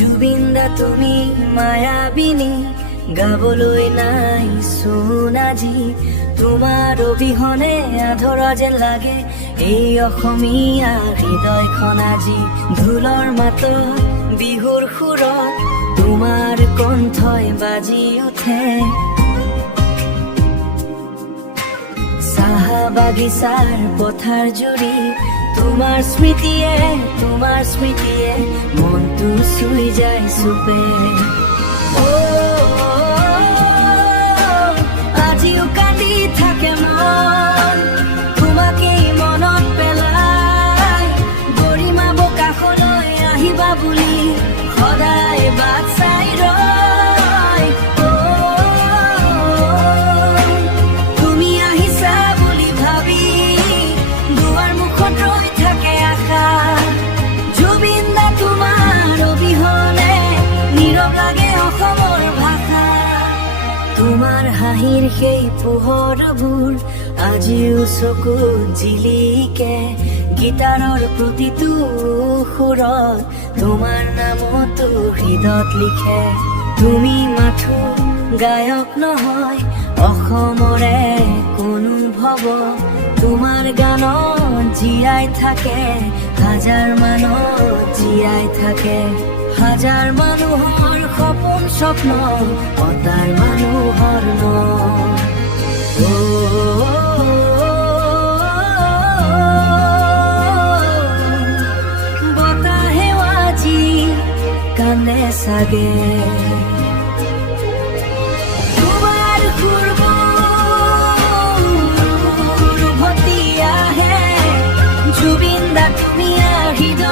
জুবিনদা তুমি মায়াবিনী, গাবলৈ নাই চোন আজি। তোমাৰ অবিহনে আধৰা যেন লাগে এই অসমীয়া হৃদয়খন আজি। ঢোলৰ মাতত বিহুৰ সুৰত তোমাৰ কণ্ঠই বাজি উঠে। চাহা বাগিচাৰ পথাৰ জুৰি তোমাৰ স্মৃতিয়ে মনটো চুই যায় চুপে। আজিও কান্দি থাকে মন তোমাকেই মনত পেলাই। গৰিমা কাষলৈ আহিবা বুলি সদায় বাট চাই ৰয়। তুমি আহিছা বুলি ভাবি দুৱাৰ মুখত ৰৈ থাকে আশা। জুবিনদা তোমাৰ অবিহনে নীৰৱ লাগে অসমৰ ভাষা। তোমাৰ হাঁহিৰ সেই পোহৰবোৰ আজিও চকুত জিলিকে। গীটাৰৰ প্ৰতিটো সুৰত তোমাৰ নামতো হৃদত লিখে। তুমি মাথো গায়ক নহয় অসমৰে কোনো ভৱ। তোমাৰ গানত জীয়াই থাকে হাজাৰ মানুহ জীয়াই থাকে। হাজাৰ মানুহৰ সপোন স্বপ্ন অতাৰ মানুহৰ ন। বতাহেও আজি কান্দে চাগে। তোমাৰ সুৰবোৰ উভতি আহে। জুবিনদা তুমি হৃদয়